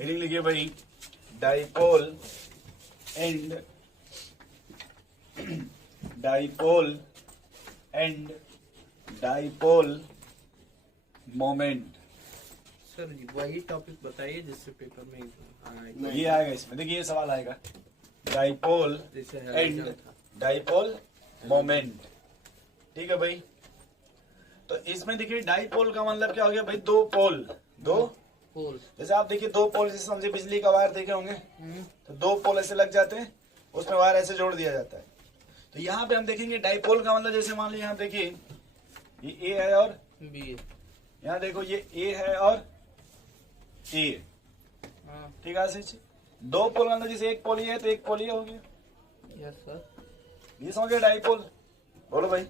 Heading लिखिए भाई, dipole and dipole and dipole moment. Sir ji वही टॉपिक बताइए जिससे पेपर में आए। ये आएगा इसमें, देखिए ये सवाल आएगा, डाइपोल जैसे एंड हेलोजन था। Dipole moment. ठीक है भाई, तो इसमें देखिए डाइपोल का मतलब क्या हो गया भाई, दो पोल, दो पोल। जैसे जैसे आप देखिए दो पोल, जैसे समझे बिजली का वायर देखे होंगे, तो दो पोल ऐसे लग जाते हैं, उसमें वायर ऐसे जोड़ दिया जाता है। तो यहाँ पे हम देखेंगे डाइपोल का मतलब, जैसे मान लीजिए यहाँ देखिए ये ए है और बी। यहाँ देखो ये ए है और ए। हाँ ठीक है आशीष, दो पोल का मतलब जैसे एक पोल ये है तो एक पोल ये हो गया, यस सर। ये समझ गए डाइपोल। बोलो भाई,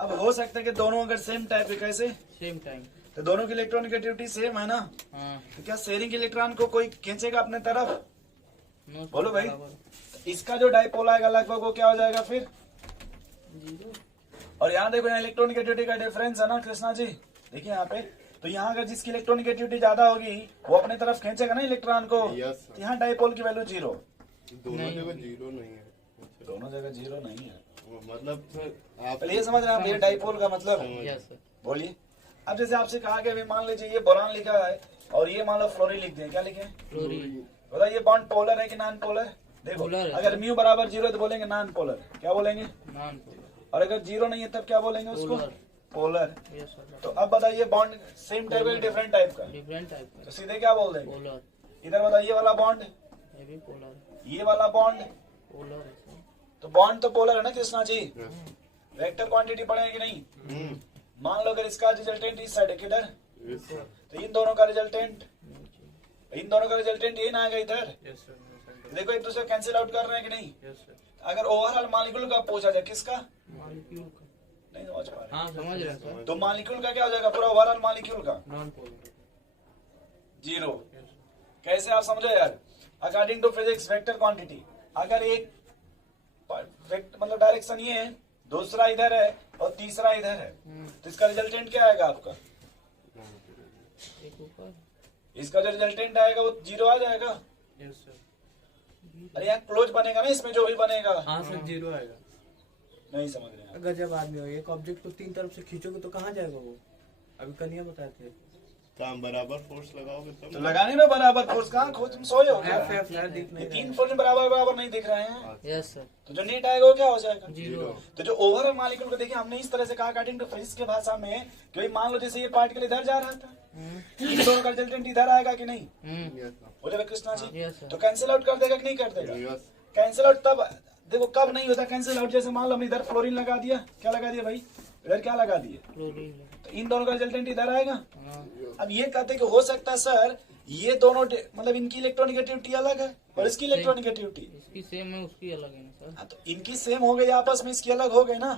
अब हो सकता है कि दोनों अगर सेम टाइप के, कैसे, सेम टाइम। तो दोनों की इलेक्ट्रॉनिगेटिविटी सेम है ना, हाँ तो क्या शेयरिंग इलेक्ट्रॉन को कोई खींचेगा अपने तरफ? नो बोलो भाई। बराबर। इसका जो डाइपोल आएगा लगभग वो क्या हो जाएगा फिर, जीरो। और यहाँ देखो यहाँ इलेक्ट्रॉनिगेटिविटी का डिफरेंस है ना कृष्णा जी, देखिए यहाँ पे, तो यहाँ अगर जिसकी इलेक्ट्रॉनिगेटिविटी ज्यादा होगी वो अपने तरफ खींचेगा ना इलेक्ट्रॉन को, यस तो यहाँ डाइपोल की वैल्यू जीरो। दोनों नहीं। जगह जीरो नहीं है। दोनों जगह जीरो नहीं है, मतलब सर आप पहले ये समझ रहे हैं आप, ये डाइपोल का मतलब यस सर। बोलिए। अब जैसे आपसे कहा गया, अभी मान लीजिए ये बोरान लिखा है और ये मान लो फ्लोरीन लिख दिया, क्या लिखे, क्लोरीन। बताइए ये बॉन्ड पोलर है कि नॉन पोलर? देखो पोलर है। अगर म्यू बराबर जीरो है तो बोलेंगे नॉन पोलर, क्या बोलेंगे, नॉन पोलर। और अगर जीरो नहीं है तब क्या बोलेंगे उसको, पोलर। पोलर। Yes sir. तो अब बताइए बॉन्ड सेम टाइप का डिफरेंट टाइप का, डिफरेंट टाइप तो का। सीधे क्या बोल देंगे, पोलर। इधर बताइए वाला बॉन्ड, ये भी पोलर। ये वाला बॉन्ड, पोलर है सर। तो बॉन्ड तो पोलर है ना कृष्णा जी। वेक्टर क्वांटिटी पढ़े कि नहीं, मान लो अगर इसका रिजल्टेंट इस साइड है किधर, तो इन दोनों का रिजल्टेंट, इन दोनों का रिजल्टेंट ये ना आएगा इधर, यस सर। देखो एक दूसरे कैंसिल आउट कर रहे हैं कि नहीं। Yes sir. अगर ओवरऑल मॉलिक्यूल का पूछा जाए, किसका, मॉलिक्यूल का। नहीं समझ पा रहे, हाँ समझ रहे हैं सर। तो मॉलिक्यूल का क्या हो जाएगा, पूरा ओवरऑल मॉलिक्यूल का नॉन पोलर। जीरो। कैसे आप समझो यार, according to physics vector quantity, अगर एक मतलब डायरेक्शन ये है, दूसरा इधर है और तीसरा इधर है, तो इसका रिजल्टेंट क्या आएगा आपका, एक ऊपर। इसका जो रिजल्टेंट आएगा वो जीरो आ जाएगा। Yes sir. अरे यहाँ क्लोज बनेगा ना, इसमें जो भी बनेगा, हाँ सर जीरो आएगा। नहीं समझ रहे हैं आप। अगर जब आदमी हो एक ऑब्जेक्ट को तीन तरफ से खींचोगे तो कहाँ जाएगा वो? अभी कन्या बताए थे। काम बराबर फोर्स लगाओगे तो तब लगाने में बराबर फोर्स, कहाँ खोज, तुम सोए हो क्या, एफ दिख ये नहीं तीन फोर्स बराबर बराबर नहीं दिख रहे हैं, यस सर। तो जो नेट आएगा वो क्या हो जाएगा, जीरो। तो जो ओवरऑल मॉलिक्यूल को देखिए हमने इस तरह से कहा अकॉर्डिंग टू फिजिक्स की भाषा में, कि भाई मान लो जैसे ये पार्टिकल इधर जा रहा था, इन दोनों का रिजल्टेंट इधर आएगा कि नहीं, बोले कृष्णा जी, यस सर। तो कैंसिल आउट कर देगा कि नहीं कर देगा, यस कैंसिल आउट तब देखो कब नहीं होता कैंसिल आउट, जैसे मान लो हमने इधर फ्लोरीन लगा दिया, क्या लगा दिया भाई, इधर क्या लगा दिए, क्लोरीन। तो इन दोनों का रिजल्टेंट इधर आएगा। हाँ अब ये कहते हैं कि हो सकता है सर ये दोनों मतलब इनकी इलेक्ट्रॉनिगेटिविटी अलग है और इसकी इलेक्ट्रॉनिगेटिविटी, इसकी सेम है उसकी अलग है ना सर। हाँ, तो इनकी सेम हो गई आपस में, इसकी अलग हो गई ना,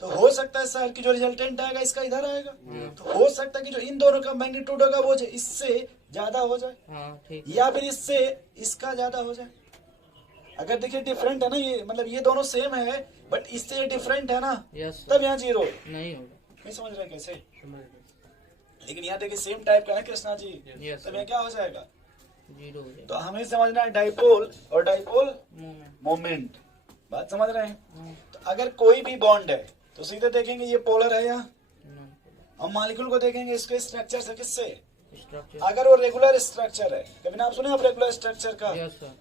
तो हो सकता है सर कि जो रिजल्टेंट आएगा इसका इधर आएगा, तो हो सकता है कि जो इन दोनों का मैग्नीट्यूड होगा वो इससे ज्यादा हो जाए, हाँ ठीक। या फिर इससे इसका ज्यादा हो जाए। अगर देखिए डिफरेंट है ना ये, मतलब ये दोनों सेम है बट इससे ये डिफरेंट है ना, यस तब यहाँ जीरो। नहीं होगा। नहीं समझ रहे कैसे, समझ रहे। लेकिन यहाँ देखिए सेम टाइप का है कृष्णा जी, यस तब यहाँ क्या हो जाएगा, जीरो हो जाएगा। तो हमें समझना है डाइपोल और डाइपोल मोमेंट। मोमेंट, बात समझ रहे हैं। हाँ, तो अगर कोई भी बॉन्ड है तो सीधे देखेंगे ये पोलर है या, नॉन पोलर। हम मॉलिक्यूल को देखेंगे इसके स्ट्रक्चर से, किससे, स्ट्रक्चर। अगर वो रेगुलर स्ट्रक्चर है, कभी नाम सुने आप रेगुलर स्ट्रक्चर का, यस सर।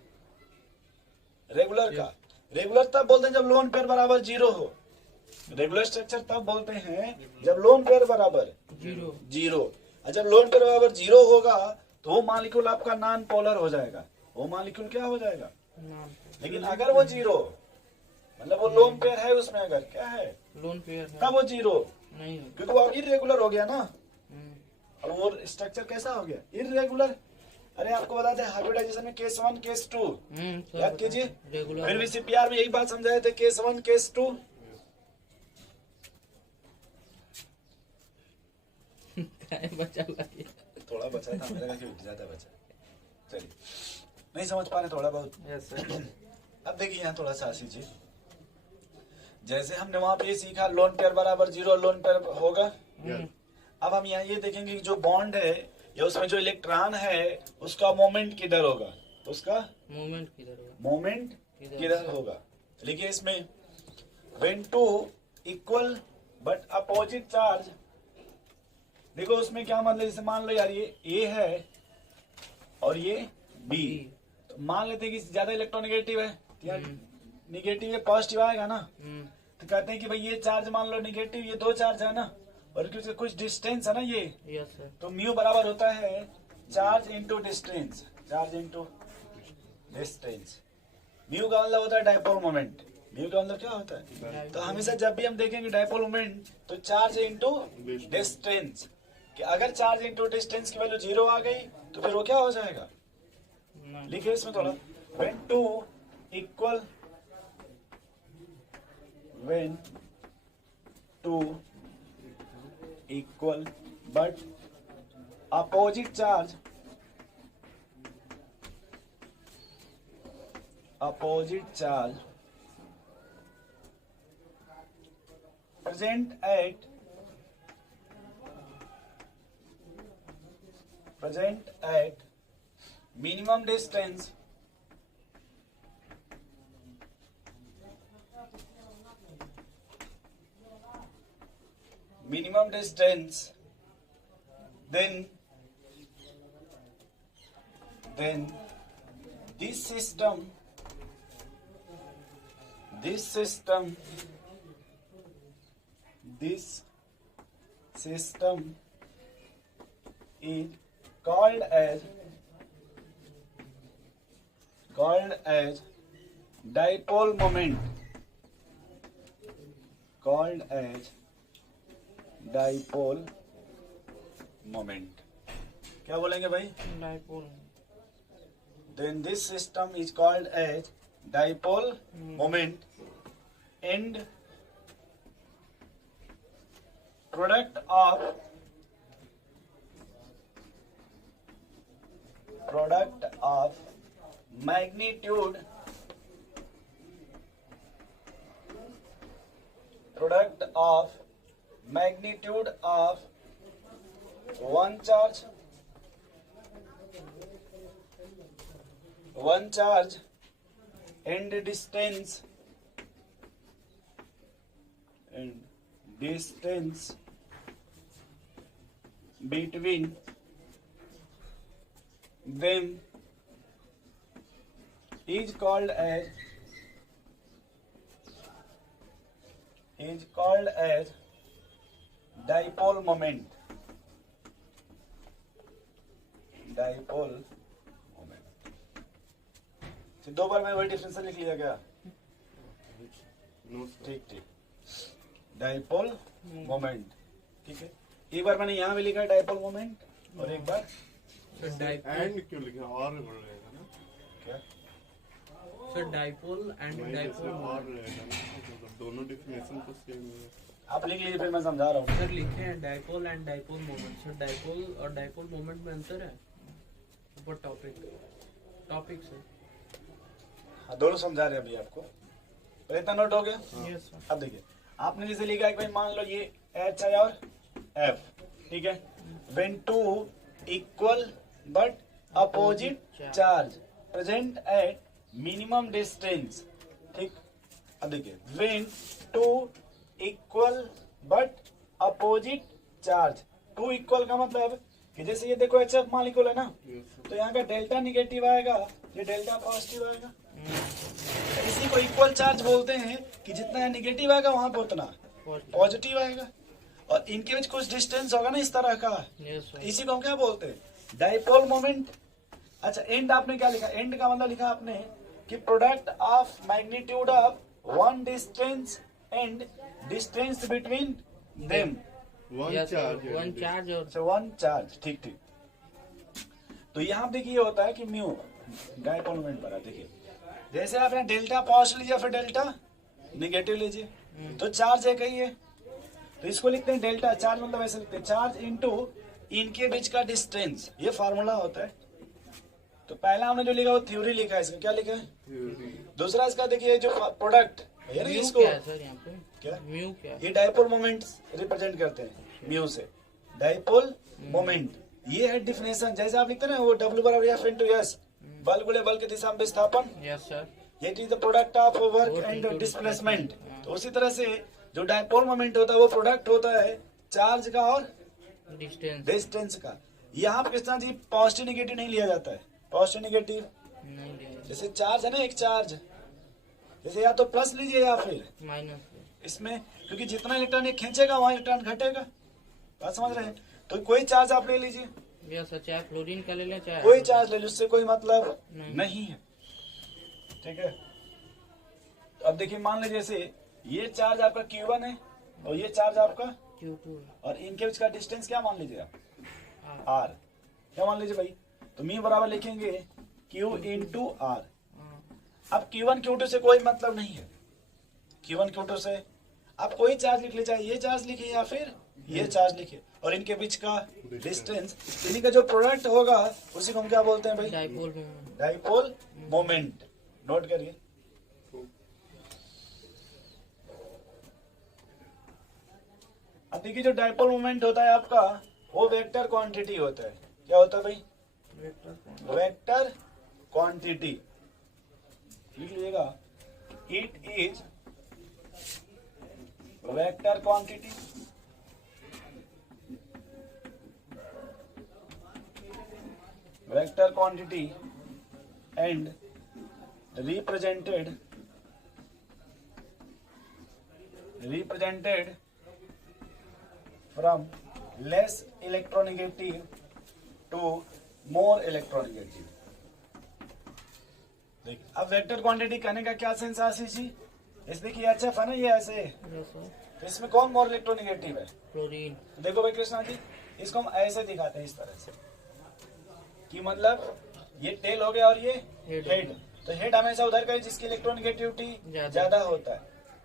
रेगुलर का, रेगुलर तब बोलते हैं जब लोन पेयर बराबर जीरो हो, रेगुलर स्ट्रक्चर तब बोलते हैं जब लोन पेयर बराबर जीरो। जीरो, और जब लोन पेयर बराबर जीरो होगा तो वो मॉलिक्यूल आपका नॉन पोलर हो जाएगा, वो मॉलिक्यूल क्या हो जाएगा, नॉन पोलर। लेकिन अगर वो जीरो मतलब वो लोन पेयर है उसमें, अगर क्या है लोन पेयर है। तब वो जीरो, नहीं होगा। क्योंकि वो इरेगुलर हो गया ना, हम्म, और वो स्ट्रक्चर कैसा हो गया, इरेगुलर। अरे आपको बताते हैं हाइब्रिडाइजेशन में केस 1 केस 2 सर याद कीजिए, रेगुलर। फिर भी सीपीआर में यही बात समझाए थे, केस 1 केस 2। बचा लगे। थोड़ा बचा था मेरे का, उठ जाता बचा, चलिए नहीं समझ पा रहे थोड़ा बहुत। Yes sir. अब देखिए यहाँ थोड़ा सा आशीष जी, जैसे हमने वहां पे ये सीखा लोन पेयर बराबर जीरो, लोन पेयर होगा, अब हम यहाँ ये देखेंगे कि जो बॉन्ड है या उसमें जो इलेक्ट्रॉन है उसका मोमेंट किधर होगा, उसका मोमेंट किधर होगा? मोमेंट किधर होगा। लिखिए इसमें when two equal but opposite charge, देखो उसमें क्या मतलब, जैसे मान लो यार ये A है और ये B, तो मान लेते हैं कि ज्यादा इलेक्ट्रोनेगेटिव है या निगेटिव है, पॉजिटिव आएगा ना। तो कहते हैं कि भाई ये चार्ज मान लो निगेटिव, ये दो चार्ज है ना, और क्योंकि कुछ डिस्टेंस है ना ये, यस सर। तो म्यू बराबर होता है charge into distance, charge into distance. Mu का मतलब होता है डायपोल मोमेंट। म्यू का मतलब क्या होता है, तो हमेशा जब भी हम देखेंगे डायपोल मोमेंट तो चार्ज इंटू डिस्टेंस, कि अगर चार्ज इंटू डिस्टेंस की वैल्यू 0 आ गई तो फिर वो क्या हो जाएगा, लिखिए इसमें थोड़ा, when two equal but opposite charge present at minimum distance then this system is called as dipole moment, क्या बोलेंगे भाई, dipole. then this system is called as dipole moment, and product of magnitude of one charge and distance between them is called as dipole moment. तो दो बार में वही difference लिख लिया गया, ठीक, डायपोल मोमेंट, ठीक है। एक बार मैंने यहाँ भी लिखा है डायपोल मोमेंट, और एक बार एंड क्यों लिखा, और रहेगा ना क्या, सर डायपोल एंड वही डायपोल जैसे और रहेगा ना, मतलब दोनों डिफिनेशन तो सेम है। आप लिख लीजिए, फिर मैं समझा रहा हूँ। सर लिखे हैं dipole and dipole moment. Sir dipole और डायपोल मोमेंट में अंतर है, ऊपर टॉपिक सर। हाँ, दोनों समझा रहे हैं अभी आपको, तो इतना नोट हो गया। Yes sir. अब देखिए आपने जैसे लिखा है कि भाई मान लो ये H है और F, ठीक है, when two equal but opposite charge present at minimum distance, ठीक। अब देखिए when two equal but opposite charge, two equal का मतलब कि जैसे ये देखो HF मॉलिक्यूल है ना, तो यहाँ का डेल्टा निगेटिव आएगा, ये डेल्टा पॉजिटिव आएगा। इसी को इक्वल चार्ज बोलते हैं कि जितना निगेटिव आएगा वहां पे उतना पॉजिटिव आएगा, और इनके बीच कुछ डिस्टेंस होगा ना इस तरह का, इसी को हम क्या बोलते हैं, डायपोल मोमेंट। अच्छा, एंड आपने क्या लिखा, एंड का मतलब लिखा आपने कि product of magnitude of one distance and distance between them, one charge और अच्छा वन चार्ज, ठीक। तो यहाँ देखिए होता है कि म्यू डायपोल मोमेंट बना, देखिए जैसे आपने डेल्टा पॉजिटिव लीजिए फिर डेल्टा निगेटिव लीजिए, तो चार्ज एक ही है, तो इसको लिखते हैं डेल्टा चार्ज, मतलब ऐसे लिखते हैं चार्ज इनटू इनके बीच का डिस्टेंस, ये फार्मूला होता है। तो पहला हमने जो लिखा वो थ्योरी लिखा है, इसका क्या लिखा है, दूसरा इसका देखिए जो प्रोडक्ट है ना, इसको क्या है सर यहाँ पे, क्या म्यू क्या है? ये डायपोल मोमेंट रिप्रेजेंट करते हैं म्यू से, डायपोल मोमेंट ये है डिफिनेशन। जैसे आप लिखते हैं ना वो W बराबर F इंटू एस, बल गुणे बल के दिशा में विस्थापन, yes sir. It is the product of work Work and into displacement. displacement। तो उसी तरह से जो डायपोल मोमेंट होता है वो प्रोडक्ट होता है चार्ज का और डिस्टेंस डिस्टेंस का। यहाँ पे कृष्णा जी पॉजिटिव निगेटिव नहीं लिया जाता है, पॉजिटिव निगेटिव नहीं दिया, जैसे चार्ज है ना, एक चार्ज जैसे या तो प्लस लीजिए या फिर माइनस। इसमें, क्योंकि जितना इलेक्ट्रॉन ये खींचेगा वहाँ इलेक्ट्रॉन घटेगा। बात समझ रहे हैं? तो कोई चार्ज आप ले लीजिए, यस सर, चाहे फ्लोरीन का ले लें चाहे कोई चार्ज ले लीजिए, उससे कोई मतलब नहीं। नहीं है। ठीक है, तो अब देखिए मान लीजिए जैसे ये चार्ज आपका Q1 है और ये चार्ज आपका, Q2 और इनके बीच का डिस्टेंस क्या मान लीजिए आप, R। R। क्या मान लीजिए भाई, तो मी बराबर लिखेंगे Q इंटू R। अब Q1 Q2 से कोई मतलब नहीं है, Q1 Q2 से आप कोई चार्ज लिख लीजिए, चाहे ये चार्ज लिखिए या फिर ये चार्ज लिखिए, और इनके बीच का डिस्टेंस, इन्हीं का जो प्रोडक्ट होगा उसी को हम क्या बोलते हैं भाई, dipole moment. Dipole moment. Note करिए। अब देखिए जो डाइपोल मोमेंट होता है आपका वो वेक्टर क्वांटिटी होता है। क्या होता है भाई, वेक्टर क्वांटिटी। लिख लीजिएगा, it is vector quantity. Vector quantity and represented from less electronegative to more electronegative। देखिए अब वेक्टर क्वांटिटी कहने का क्या सेंस आशीष जी, इस देखिए HF है ना ये ऐसे, यस सर। तो इसमें कौन मोर इलेक्ट्रोनेगेटिव है, फ्लोरीन। देखो भाई कृष्णा जी, इसको हम ऐसे दिखाते हैं इस तरह से कि मतलब ये टेल हो गया और ये हेड। तो हेड हमेशा उधर का है जिसकी इलेक्ट्रोनेगेटिविटी ज्यादा होता है।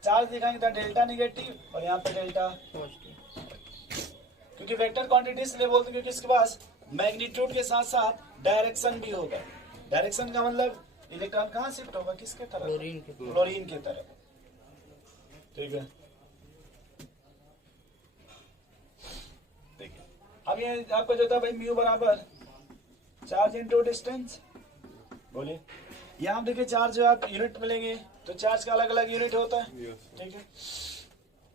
चार्ज दिखाएंगे तो डेल्टा नेगेटिव और यहाँ पे डेल्टा पॉजिटिव। क्योंकि वेक्टर क्वांटिटी इसलिए बोलते हैं क्योंकि इसके पास मैग्नीट्यूड के साथ साथ डायरेक्शन भी होगा। डायरेक्शन का मतलब इलेक्ट्रॉन कहाँ शिफ्ट होगा, किसके तरफ, फ्लोरीन के। क्लोरीन की तरफ। ठीक है, देखिए अब ये आपका जो था भाई म्यू बराबर चार्ज इंटू डिस्टेंस। बोलिए, यहाँ देखिए चार्ज आप यूनिट मिलेंगे तो चार्ज का अलग अलग यूनिट होता है। Yes. ठीक है,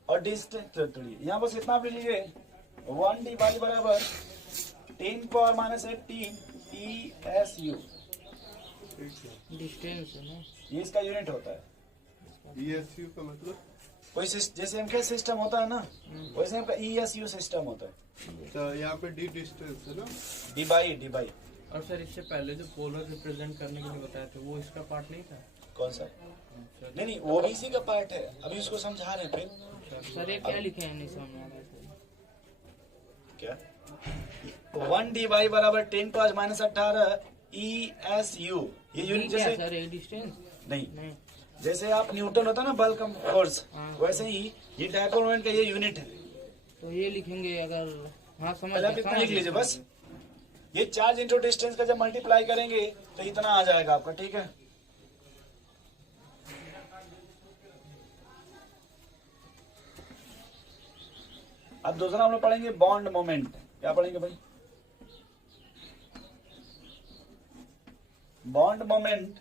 और डिस्टेंस यहाँ बस इतना आप ले लीजिए 1d बाई बराबर 10⁻18 ESU, डिस्टेंस है ना। ये इसका यूनिट होता है। ESU का मतलब कोई जैसे एमके सिस्टम होता है ना, वैसे आपका ESU सिस्टम होता है। अच्छा, यहाँ पे D डिस्टेंस है ना। D by. और सर इससे पहले जो पोलर रिप्रेजेंट करने के लिए बताया था वो इसका पार्ट नहीं था। कौन सा, नहीं वो भी इसी का पार्ट है, अभी उसको समझा रहे हैं फिर। सर ये क्या लिखे हैं, नहीं समझ आ रहा है। क्या 1d बाई बराबर 10⁻18 ESU, ये यूनिट क्या जैसे सर, ये डिस्टेंस नहीं, नहीं। जैसे आप न्यूटन होता है ना बल कम फोर्स, हाँ। वैसे ही ये डायपोल मोमेंट का ये यूनिट है। तो ये लिखेंगे अगर, हाँ समझ पहले आप इतना लिख लीजिए बस, ये चार्ज इंटू डिस्टेंस का जब मल्टीप्लाई करेंगे तो इतना आ जाएगा आपका। ठीक है, अब दूसरा हम लोग पढ़ेंगे बॉन्ड मोमेंट। क्या पढ़ेंगे भाई, bond moment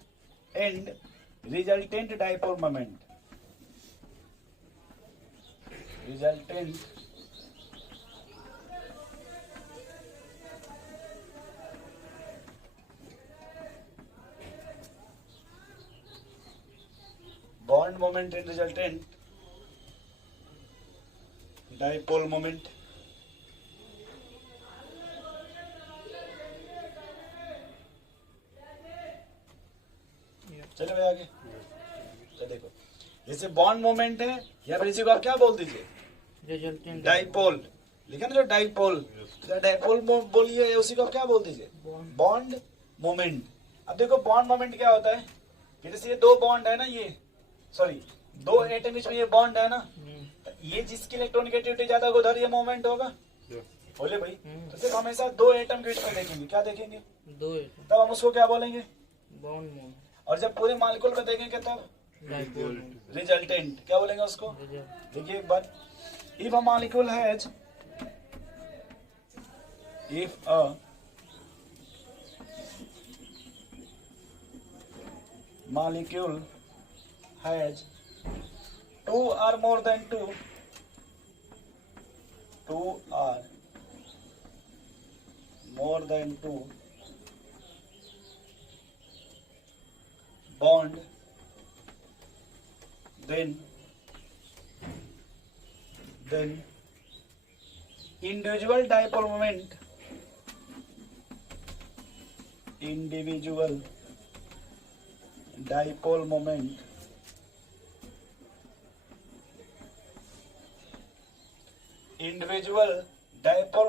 and resultant dipole moment. Resultant bond moment and resultant dipole moment। चले भाई आगे। तो देखो जैसे बॉन्ड मोमेंट है या फिर इसी को आप क्या बोल दीजिए, रिजल्टेंट डाइपोल। लिखा ना जो डाइपोल, डाइपोल बोलिए, उसी को आप क्या बोल दीजिए, बॉन्ड मोमेंट। अब देखो बॉन्ड मोमेंट क्या होता है कि जैसे ये दो बॉन्ड है ना, ये सॉरी दो एटम बीच में ये बॉन्ड है ना, तो ये जिसकी इलेक्ट्रोनेगेटिविटी ज्यादा होगा उधर ये मोमेंट होगा। बोले भाई, तो सिर्फ हमेशा दो एटम के बीच में देखेंगे, क्या देखेंगे, दो तब हम उसको क्या बोलेंगे, बॉन्ड मोमेंट। और जब पूरे मालिक्यूल में देखेंगे तब डाइपोल रिजल्टेंट क्या बोलेंगे उसको। रिजल्ट। देखिए एक बार, if a molecule has if a molecule has two or more than two or more than two bond, then individual dipole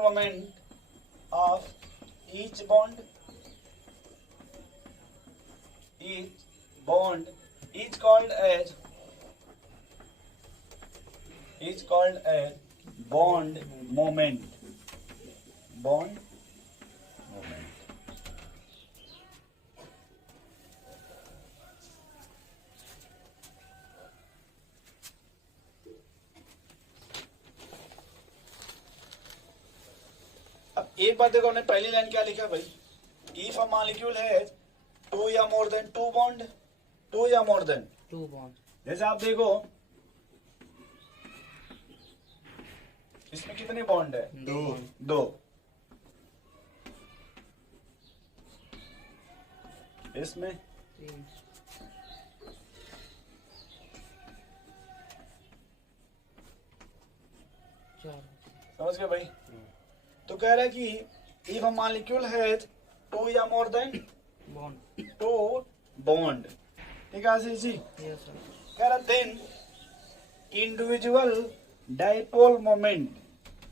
moment of each bond is called as bond moment. अब एक बात देखो, हमने पहली line क्या लिखा भाई? If a molecule है टू या more than two bond, two या मोर देन टू बॉन्ड। जैसे आप देखो इसमें कितने बॉन्ड है? दो। इसमें तीन। चार। समझ गए भाई? तो कह रहा है कि इफ अ मॉलिक्यूल है टू या more than bond. Two bond, ठीक है आशीष जी? Yes sir. कह रहा then individual dipole moment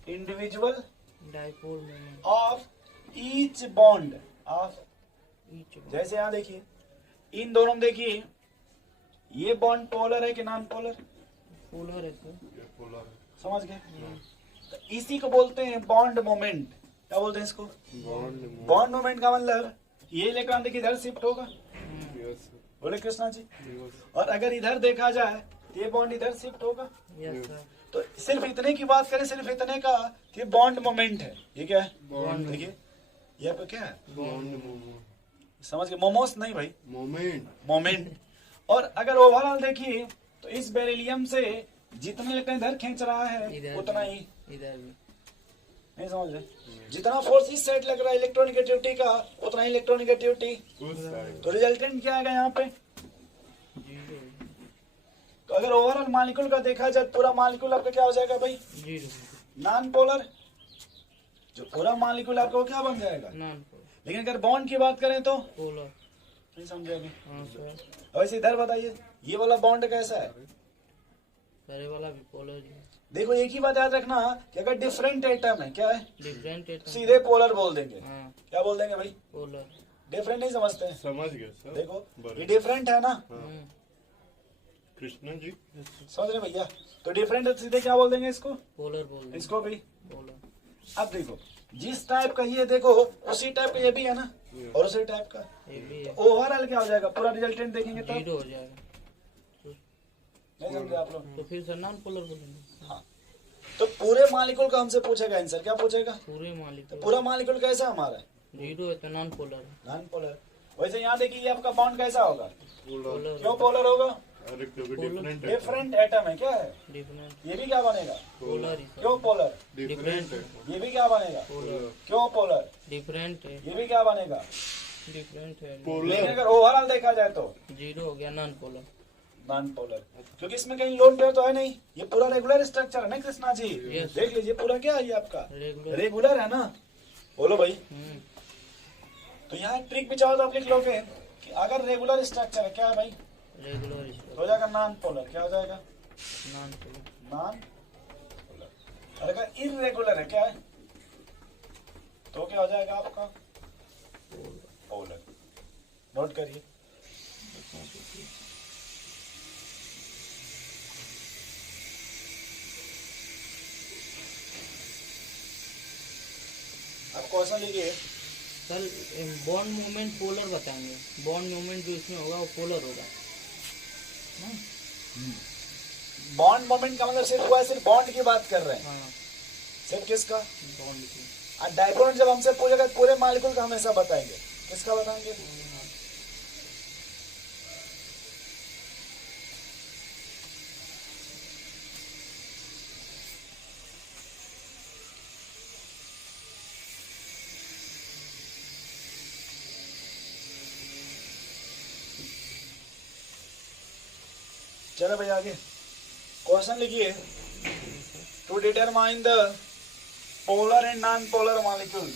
dipole moment of each bond each bond. जैसे यहाँ देखिए, इन दोनों में देखिए, ये बॉन्ड पोलर है कि नॉन पोलर? पोलर है सर। ये पोलर है। समझ गए? तो इसी को बोलते हैं बॉन्ड मोमेंट। क्या बोलते हैं इसको? बॉन्ड मोमेंट का मतलब ये इलेक्ट्रॉन देखिए इधर शिफ्ट होगा, यस बोले कृष्णा जी? यस और अगर इधर देखा जाए तो ये बॉन्ड इधर शिफ्ट होगा। Yes sir. तो सिर्फ इतने की बात करें, सिर्फ इतने का कि बॉन्ड मोमेंट है। ये क्या है? बॉन्ड देखिए ये पे क्या है? बॉन्ड समझ गए? मोमोस नहीं भाई, मोमेंट मोमेंट। और अगर ओवरऑल देखिए तो इस बेरिलियम से जितना इलेक्ट्रॉन इधर खींच रहा है इधर उतना ही इधर भी। नहीं समझ रहे? जितना फोर्स इस साइड लग रहा है इलेक्ट्रोनिगेटिविटी का, उतना ही इलेक्ट्रोनिगेटिविटी। उस साइड तो रिजल्टेंट क्या आएगा यहाँ पे? जीरो। तो अगर ओवरऑल मॉलिक्यूल का देखा जाए, पूरा मॉलिक्यूल आपका क्या हो जाएगा भाई? जीरो। Non polar. जो पूरा मॉलिक्यूल आपको क्या बन जाएगा? Non polar. लेकिन अगर बॉन्ड की बात करें तो पोलर। नहीं समझे अभी? हाँ सर। वैसे इधर बताइए, ये वाला बॉन्ड कैसा है? पहले वाला भी पोलर ही है। देखो एक ही बात याद रखना कि अगर डिफरेंट एटम है, क्या है? Different atom. सीधे पोलर बोल देंगे। हाँ क्या बोल देंगे भाई? पोलर। डिफरेंट नहीं समझते हैं। समझ गए सर। देखो बराबर। ये डिफरेंट है ना, हम्म। कृष्णा जी समझ रहे भैया? तो डिफरेंट है, सीधे क्या बोल देंगे इसको? पोलर बोल दो। इसको भी। पोलर। अब देखो जिस टाइप का ये देखो उसी टाइप का ये भी है ना, और उसी टाइप का। ये भी है। ओवरऑल क्या हो जाएगा? पूरा रिजल्टेंट देखेंगे तब। जीरो हो जाएगा। नहीं समझे आप लोग? तो फिर सर नॉन पोलर बोलेंगे। हाँ, तो पूरे मॉलिक्यूल का हमसे पूछेगा आंसर। क्या पूछेगा? पूरे तो मॉलिक्यूल। पूरा मॉलिक्यूल कैसा है हमारा? जीरो है तो नॉन पोलर है। Non polar. वैसे यहाँ देखिए ये आपका बॉन्ड कैसा होगा? पोलर। पोलर। क्यों पोलर होगा? अरे क्योंकि डिफरेंट है। डिफरेंट एटम है, क्या है? डिफरेंट। ये भी क्या बनेगा? पोलर ही सर। क्यों पोलर? डिफरेंट है। ये भी क्या बनेगा? पोलर। क्यों पोलर? डिफरेंट है। ये भी क्या बनेगा? डिफरेंट है। लेकिन पोलर अगर ओवरऑल देखा जाए तो जीरो हो गया नॉन पोलर। नॉन पोलर, क्योंकि इसमें कहीं लोन पेयर तो है नहीं। ये पूरा रेगुलर स्ट्रक्चर है ना कृष्णा जी? Yes. देख लीजिए पूरा क्या है ये आपका? रेगुलर। रेगुलर है ना? बोलो भाई। हम्म। तो यहाँ ट्रिक भी चाहो तो आप लिख लोगे कि अगर रेगुलर स्ट्रक्चर है, क्या है भाई? रेगुलर तो हो जाएगा नॉन पोलर। क्या हो जाएगा? Non polar. Non polar. और अगर इरेगुलर है, क्या है? तो क्या हो जाएगा आपका? पोलर। नोट करिए। अब क्वेश्चन लिखिए। सर बॉन्ड मूवमेंट पोलर बताएंगे। बॉन्ड मूवमेंट जो इसमें होगा वो पोलर होगा ना? बॉन्ड मोमेंट का मतलब सिर्फ हुआ है, सिर्फ बॉन्ड की बात कर रहे हैं। हाँ सिर्फ किसका? बॉन्ड की। और डाइपोल जब हमसे पूछेगा पूरे मॉलिक्यूल का हमेशा बताएंगे, किसका बताएंगे? चलो भाई आगे क्वेश्चन लिखिए। To determine the polar and non polar molecule.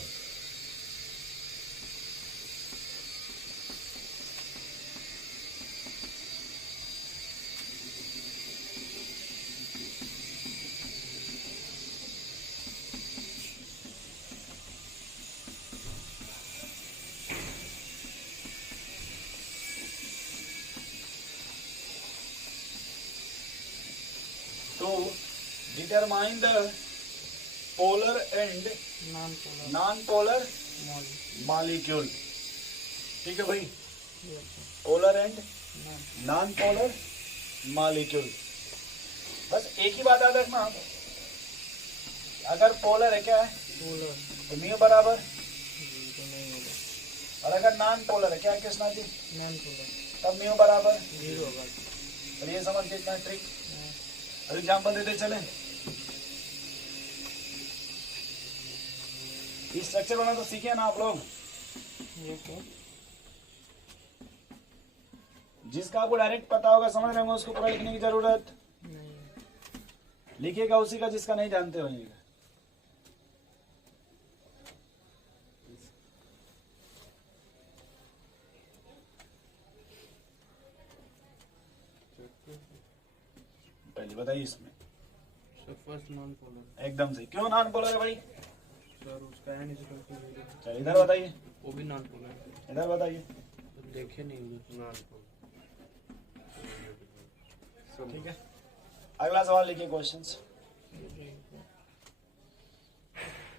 To determine the polar and Non-polar. non-polar Molecule. molecule। ठीक है भाई, Yes, sir. Polar and Non. Non-polar molecule. बस एक ही बात याद रखना, अगर पोलर है क्या है Polar. तो म्यू बराबर, तो नहीं होगा। और अगर नॉन पोलर है क्या है कृष्णा जी, Non-polar. तब म्यू बराबर। 0 होगा। और ये समझ के इतना ट्रिक। हाँ, अब एग्जाम्पल देते चले। ये स्ट्रक्चर बना तो सीखे ना आप लोग, ये क्या? जिसका आपको डायरेक्ट पता होगा समझ रहे होंगे उसको पूरा लिखने की जरूरत नहीं। लिखिएगा, उसी का जिसका नहीं जानते होइएगा। पहले बताइए इसमें So first non-polar. एकदम सही। क्यों नॉन पोलर है भाई? सर उसका n is equal to 0. चलिए इधर बताइए, वो भी non-polar है। इधर बताइए। तो देखे नहीं उधर। ठीक है, अगला सवाल लिखिए क्वेश्चंस।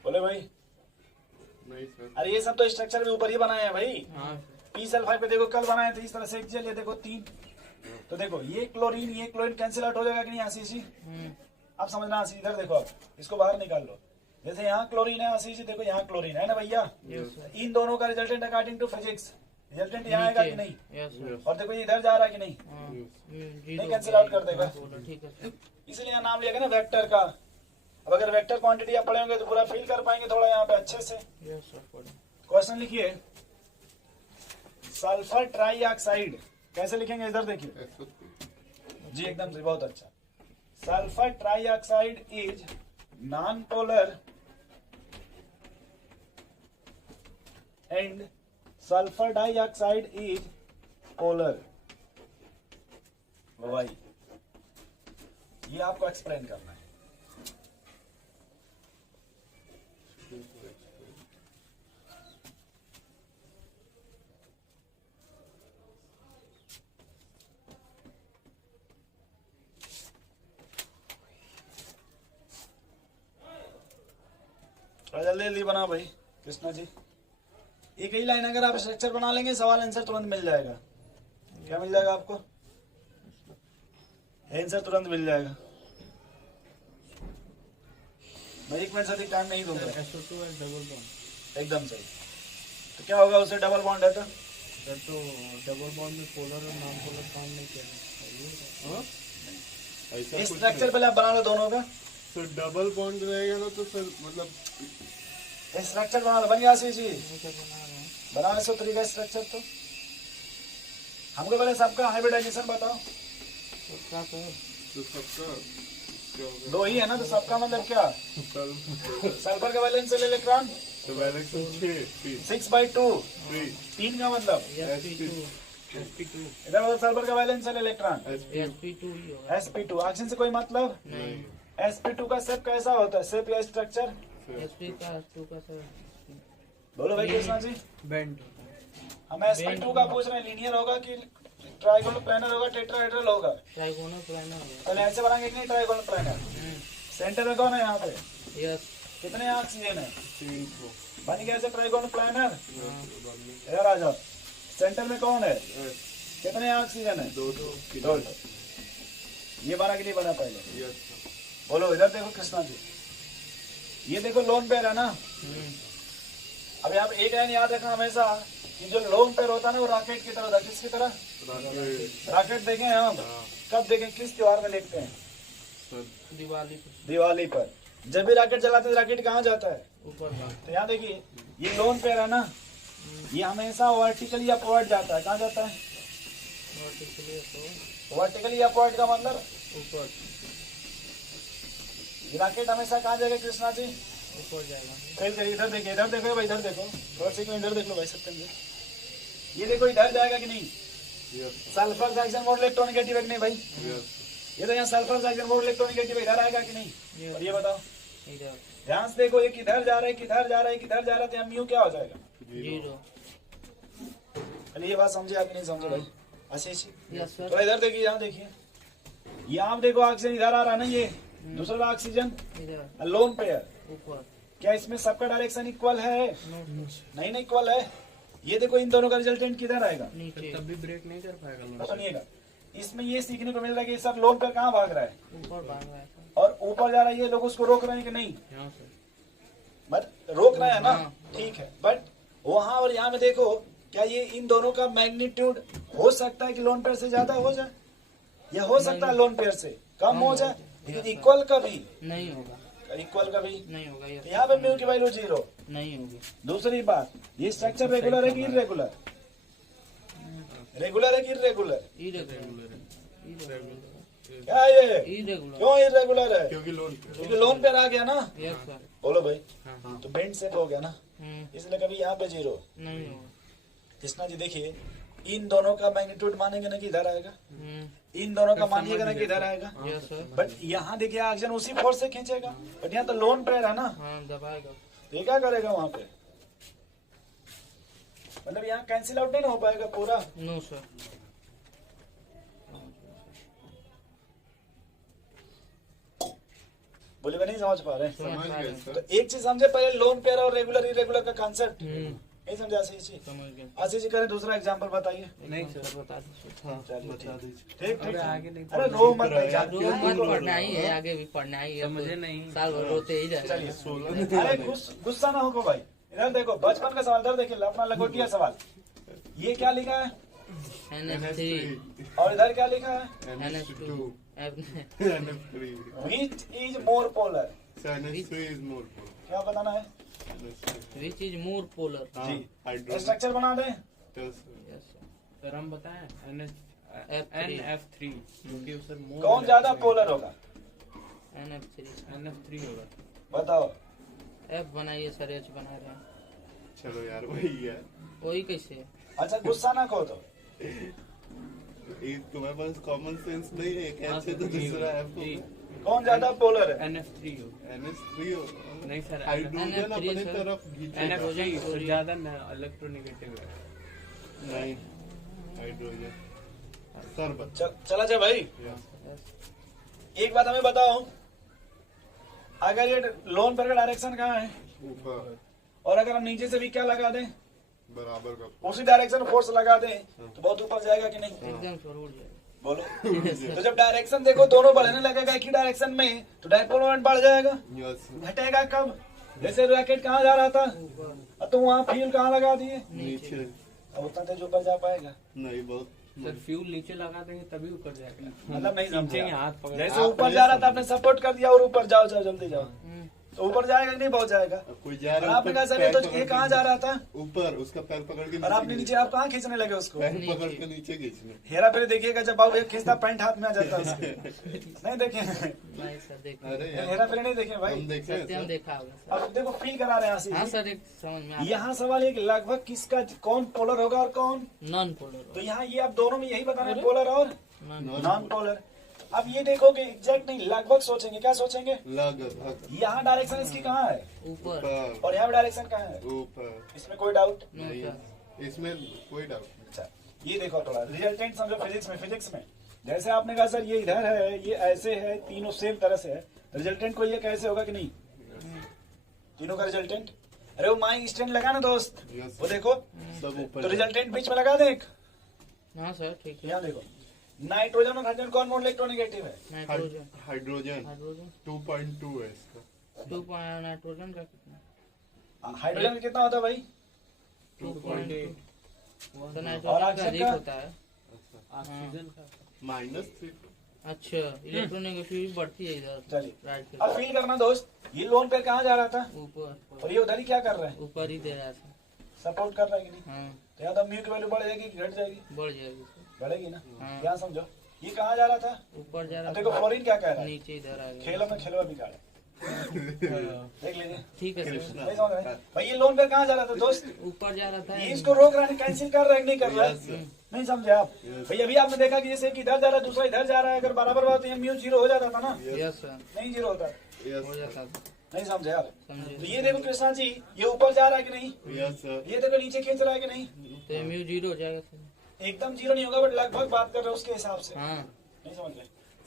बोले भाई, नहीं सर, अरे ये सब तो स्ट्रक्चर भी ऊपर ही बनाए हैं भाई। हाँ। पी सल्फाइड पे देखो कल बनाए थे इस तरह से, एक जेल, ये देखो 3। तो देखो ये क्लोरीन कैंसिल आउट हो जाएगा कि नहीं आशीष जी? अब समझना आशीष, इधर देखो, आप इसको बाहर निकाल लो। जैसे यहाँ क्लोरीन है आशीष जी, देखो यहाँ क्लोरीन है ना भैया। Yes, sir. इन दोनों का resultant according to physics, resultant यहाँ आएगा कि नहीं? Yes, sir. और देखो ये इधर जा रहा है कि नहीं? हाँ, नहीं, zero cancel out कर देगा। non-polar, ठीक है सर। इसलिए यहाँ नाम लिया गया ना वेक्टर का। अब अगर वेक्टर क्वांटिटी आप पढ़ेंगे तो पूरा फील कर पाएंगे थोड़ा यहाँ पे अच्छे से। Yes, sir, पढ़ो। क्वेश्चन लिखिए, सल्फर ट्राइऑक्साइड कैसे लिखेंगे, इधर देखिए जी, एकदम से, बहुत अच्छा। Sulphur trioxide is non polar and sulphur dioxide is polar. वो भाई ये आपको एक्सप्लेन करना है। जल्दी जल्दी बना भाई कृष्णा जी। एक ही लाइन अगर आप स्ट्रक्चर बना लेंगे सवाल आंसर तुरंत मिल जाएगा। क्या मिल जाएगा आपको? आंसर तुरंत मिल जाएगा। मैं 1 मिनट से अधिक टाइम नहीं दूंगा। SO2 है डबल बॉन्ड। एकदम सही। तो क्या होगा, उससे डबल बॉन्ड है तो सर तो डबल बॉन्ड में पोलर और नॉन पोलर काम नहीं किया। हाँ? ऐसा इस कुछ स्ट्रक्चर नहीं। पहले आप बना लो दोनों का। सर डबल बॉन्ड रहेगा तो सर मतलब स्ट्रक्चर बना लो, बन गया आशीष जी? बना रहे हैं। बना SO3 का स्ट्रक्चर। तो हमको पहले सबका हाइब्रिडाइजेशन बताओ। तो क्या करें? तो सबका क्या होगा? 2 ही है ना, तो सबका मतलब क्या? सर सल्फर का वैलेंस इलेक्ट्रॉन तो वैलेंस 6 6/2। 3 3 का मतलब sp2 इधर मतलब सल्फर का वैलेंस इलेक्ट्रॉन sp2 ही होगा। sp2। ऑक्सीजन से कोई मतलब? नहीं, sp2 का शेप कैसा होता है, शेप या स्ट्रक्चर? sp का s2 का सर बोलो भाई कृष्णा जी। बेंड। हम sp2 का पूछ रहे हैं, लीनियर होगा कि ट्राइगोनल प्लानर होगा, टेट्राहेड्रल होगा? ट्राइगोनल प्लानर होगा। पहले ऐसे बनाएंगे कि नहीं ट्राइगोनल प्लानर? सेंटर में कौन है यहाँ पे? यस। कितने ऑक्सीजन है? 3 को बन गया ऐसे ट्राइगोनल प्लानर। हाँ, इधर आ जाओ, सेंटर में कौन है? S कितने ऑक्सीजन है? 2 दो। ये बना कि नहीं बना पहले? यस बोलो इधर देखो कृष्णा जी। ये देखो लोन पेयर है ना। अब यहाँ पे एक लाइन याद रखना हमेशा कि जो लोन पेयर होता है ना वो रॉकेट की तरह होता है। किसकी तरह? रॉकेट देखें हम कब देखें, किस त्योहार में देखते हैं? दिवाली पे दिवाली पर। जब भी रॉकेट जलाते हैं रॉकेट कहाँ जाता है? ऊपर जाता तो यहाँ देखिए ये लोन पेयर है ना, ये हमेशा वर्टिकली अपवर्ड जाता है। कहाँ जाता है? है वर्टिकली तो वर्टिकली अपवर्ड का मतलब ऊपर रॉकेट हमेशा कहाँ जाएगा कृष्णा जी? ऊपर जाएगा। फिर इधर देखिए, इधर देखो भाई, इधर देखो थोड़ा सा इधर देख लो भाई सत्येंद्र, ये देखो इधर जाएगा कि नहीं? सल्फर जंक्शन मोड इलेक्ट्रोनेगेटिव है कि नहीं भाई? ये तो यहाँ सल्फर जंक्शन मोड इलेक्ट्रोनेगेटिव इधर आएगा कि नहीं? और ये बताओ इधर ध्यान से देखो, ये किधर जा रहा है, किधर जा रहा है, किधर जा रहा है, तो यहाँ म्यू क्या हो जाएगा? 0। अरे ये बात समझे आप नहीं समझे भाई? आशीष यस सर। थोड़ा इधर देखिए, यहाँ देखिए, यहाँ आप देखो ऑक्सीजन इधर आ रहा है ना, ये दूसरा ऑक्सीजन इधर लोन पेयर। ऊपर क्या इसमें सबका डायरेक्शन इक्वल है? नहीं नहीं इक्वल है। ये देखो इन दोनों का रिजल्टेंट किधर आएगा? नीचे तब भी ब्रेक नहीं कर पाएगा लोन। सुनिएगा, इसमें ये सीखने को मिल रहा है कि सब लोन पेयर कहाँ भाग रहा है ऊपर भाग रहा है और ऊपर जा रहा है। ये लोग उसको रोक रहे हैं कि नहीं? यहाँ से बट रोक रहे हैं ना, हाँ। ठीक है। बट वहां और यहाँ में देखो, क्या ये इन दोनों का मैग्नीट्यूड हो सकता है कि लोन पेयर से ज्यादा हो जाए, या हो सकता है लोन पेयर से कम हो जाए, लेकिन इक्वल कभी नहीं होगा, इक्वल कभी नहीं होगा। यस यहाँ पे म्यू की वैल्यू 0 नहीं होगी। दूसरी बात, ये स्ट्रक्चर रेगुलर है कि इरेगुलर? रेगुलर है कि इरेगुलर? इरेगुलर क्या है ये? इरेगुलर क्यों इरेगुलर है? क्योंकि क्योंकि लोन पेयर आ गया ना। Yes sir. बोलो भाई, हाँ तो बेंड सेट हो गया ना, इसलिए कभी यहाँ पे 0। नहीं होगा। कृष्णा जी देखिए, इन दोनों का मैग्नीट्यूड मानेंगे ना कि इधर आएगा, इन दोनों का मानिएगा ना कि इधर आएगा। Yes sir. बट यहाँ देखिए ऑक्सीजन उसी फोर्स से खींचेगा, बट यहाँ तो लोन पेयर है ना, हाँ दबाएगा। तो ये क्या करेगा वहां पे? मतलब यहाँ कैंसिल आउट नहीं ना हो पाएगा पूरा। No sir. बोले मैं नहीं समझ पा रहे। समझ गए तो सर। एक चीज समझे पहले, लोन पेयर और रेगुलर इरेगुलर का कॉन्सेप्ट नहीं समझे आशीष जी? समझ गए। आशीष जी करें दूसरा एग्जाम्पल बताइए। नहीं सर बता दीजिए। हाँ चलिए, बता दीजिए। ठीक ठीक आगे नहीं अरे रो मत भाई, मन पढ़ना ही है, आगे भी पढ़ना ही है। समझे नहीं। साल भर रोते ही जाए। चलिए 16 अरे गुस्सा ना हो भाई, इधर देखो बचपन का सवाल, इधर देखिए अपना लंगोटिया सवाल। ये क्या लिखा है NH3 और इधर क्या लिखा है? NH2 F- NF3 which is more polar? so NH3 is more polar. क्या बताना है NH3 which is more polar? हाँ जी? हाइड्रोजन स्ट्रक्चर बना दें। yes sir. Yes sir. Sir हम बताएं F3 NF3 क्योंकि उससे more कौन ज्यादा पोलर होगा? NF3 NF3 होगा। बताओ। F बनाइए सर, H बना रहे हैं। चलो यार वही है। वही कैसे? अच्छा गुस्सा ना खो तो एक तुम्हारे पास कॉमन सेंस नहीं है, कैसे तो दूसरा है जी कौन ज्यादा पोलर है? NF3 होगा। NH3 नहीं सर हाइड्रोजन NF3 अपने सर। तरफ खींचेगा। NF3 उससे ज्यादा इलेक्ट्रोनेगेटिव है। नहीं हाइड्रोजन सर बच्चा चला जाए भाई। Yes. एक बात हमें बताओ, अगर ये लोन पर का डायरेक्शन कहाँ है ऊपर और अगर हम नीचे से भी क्या लगा दें, बराबर का उसी डायरेक्शन फोर्स लगा दें, तो बहुत ऊपर जाएगा कि नहीं? एकदम सर उड़ जाए। बोलो। तो जब डायरेक्शन देखो दोनों बढ़ने लगेगा एक ही डायरेक्शन में, तो डायपोल मोमेंट बढ़ जाएगा। यस घटेगा कब? जैसे रैकेट कहाँ जा रहा था और तुम वहाँ फ्यूल कहाँ लगा दिए, नीचे अब उतना तेज ऊपर जा पाएगा? नहीं बहुत सर फ्यूल नीचे लगा देंगे तभी ऊपर जाएगा। मतलब नहीं समझे खींचेंगे आप। हाथ पकड़ जैसे ऊपर जा रहा था आपने सपोर्ट कर दिया और ऊपर जाओ जाओ जल्दी जाओ, तो ऊपर जाएगा कि नहीं? बहुत जाएगा। अब कोई जा और रहा आपने कहा सर ये तो ये कहाँ जा रहा था ऊपर उसका पैर पकड़ के और आपने नीचे आप कहाँ खींचने लगे उसको? पैर पकड़ के नीचे खींचने हेरा फेरी देखिएगा, जब बाबू एक खींचता पैंट हाथ में आ जाता है उसके। नहीं देखे? नहीं सर देखा। अरे यार हेरा फेरी नहीं देखे भाई? हम देखे हैं सत्यम सर। देखा होगा सर। अब देखो फील करा रहे हैं हाँ आशीष जी। सर, एक समझ में आता यहाँ सवाल है कि लगभग किसका कौन पोलर होगा और कौन, नॉन पोलर। तो यहाँ ये आप दोनों में यही बताना है, पोलर और नॉन नॉन पोलर। अब ये देखोगे एग्जैक्ट नहीं, लगभग सोचेंगे, क्या सोचेंगे? लगभग यहाँ डायरेक्शन इसकी कहाँ है ऊपर। ऊपर और यहाँ डायरेक्शन कहाँ है? ऊपर इसमें कोई डाउट? नो नहीं सर। इसमें कोई डाउट नहीं। अच्छा ये देखो थोड़ा रिजल्टेंट समझो फिजिक्स में जैसे आपने कहा सर ये इधर है, ये ऐसे है, तीनों सेम तरह से है, रिजल्टेंट को ये कैसे होगा कि नहीं? तीनों का रिजल्टेंट, अरे वो माइंड स्टैंड लगा ना दोस्त, Yes, वो देखो, सब ऊपर तो रिजल्टेंट बीच में लगा दे एक। हाँ सर ठीक है। यहाँ देखो नाइट्रोजन और हाइड्रोजन कौन मोड इलेक्ट्रोनेगेटिव है? नाइट्रोजन हाइड्रोजन हाइड्रोजन 2.2 है इसका नाइट्रोजन का कितना? हाइड्रोजन कितना होता है भाई? 2.2 तो और नाइट्रोजन का ऑक्सीजन अधिक का? होता है। ऑक्सीजन का -3 अच्छा, इलेक्ट्रोनेगेटिविटी बढ़ती है इधर चलिए राइट अब फील करना दोस्त, ये लोन पे कहाँ जा रहा था ऊपर और ये उधर ही क्या कर रहा है? ऊपर ही दे रहा था। सपोर्ट कर रहा है कि नहीं? हाँ, तो यहाँ तो म्यू की वैल्यू बढ़ जाएगी कि घट जाएगी? बढ़ जाएगी सर। बढ़ेगी ना। हाँ। यहाँ समझो ये कहाँ जा रहा था? ऊपर जा अब रहा देखो था, फ्लोरीन क्या कह रहा है, नीचे इधर आ गया। खेलों में खेलवा बिगाड़े। देख लीजिए, ठीक है सर। नहीं समझ रहे भाई, ये लोन पे कहाँ जा रहा था दोस्त? ऊपर जा रहा था। ये इसको रोक रहा है, कैंसिल कर रहा है कि नहीं कर रहा Yes, sir. है? नहीं समझे आप भाई? अभी आपने देखा कि जैसे एक इधर जा रहा है दूसरा इधर जा रहा है, अगर बराबर बात तो ये म्यू जीरो हो जाता था ना? यस सर, नहीं जीरो होता। Yes, हो जाता था। नहीं समझे आप? समझे। तो ये देखो कृष्णा जी, ये ऊपर जा रहा है कि नहीं? yes, sir. ये देखो नीचे खींच रहा है कि नहीं? तो म्यू 0 हो जाएगा सर। एकदम जीरो नहीं होगा, बट लगभग बात कर रहे हो उसके हिसाब से। हाँ, नहीं समझ गए?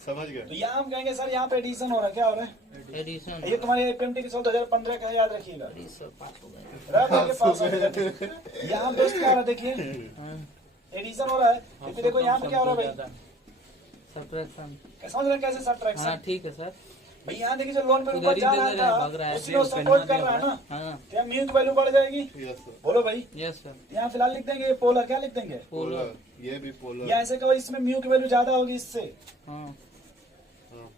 समझ तो गए। यहाँ हम कहेंगे सर यहाँ पे एडिशन हो रहा है, क्या हो रहा है? एडिशन। ये तुम्हारे एपीएमटी के साल 2015 का है, याद रखिएगा। सर पास हो गया। रफ आपके पास हो गया। यहाँ दोस्त क्या हो रहा है देखिए, हाँ, एडिशन हो रहा है। लेकिन देखो यहाँ पे क्या हो रहा है भाई, सब्ट्रैक्शन। समझ रहे हैं कैसे हाँ सब्ट्रैक्शन? ठीक है सर। भाई यहाँ देखिए जो लोन पे उधर ऊपर ही जा दे रहा रहा है, भाग रहा था है, उसी को सपोर्ट कर रहा है ना, हाँ, तो यहाँ म्यू की वैल्यू बढ़ जाएगी। Yes, sir. बोलो भाई, यस सर। यहाँ फिलहाल लिख देंगे पोलर, क्या लिख देंगे? पोलर। ये भी पोलर। या ऐसे कहो इसमें म्यू की वैल्यू ज्यादा होगी इससे। हाँ, हाँ,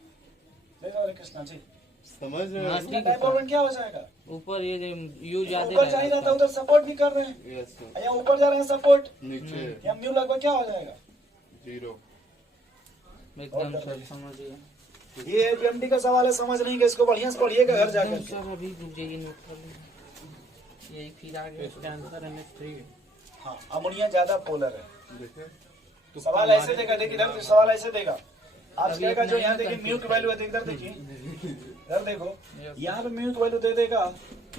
देखो अरे कृष्णा जी, समझ रहे हाँ, हो? ठीक है डायपोलमेंट क्या हो जाएगा? ऊपर ये यू ज्यादा ऊपर चाहिए था उधर सपोर्ट भी कर रहे हैं, Yes, sir. यहाँ ऊपर जा रहे हैं सपोर्ट, नीचे यहाँ म्यू लगभग क्या हो जाएगा? 0. एकदम सर समझ गया। ये एपीएमटी का सवाल है, समझ नहीं कि इसको बढ़िया से पढ़िएगा घर जाकर के। सर अभी रुक जाइए, नोट कर लीजिए। यही फिर आ गया। इसका आंसर NH3 है। हाँ, अमोनिया ज्यादा पोलर है। देखे? सवाल ऐसे देगा, देखिए इधर से सवाल ऐसे देगा, आप कहेगा जो यहाँ देखिए म्यू की वैल्यू है, इधर देखिए, इधर देखो, यहाँ पे म्यू की वैल्यू दे देगा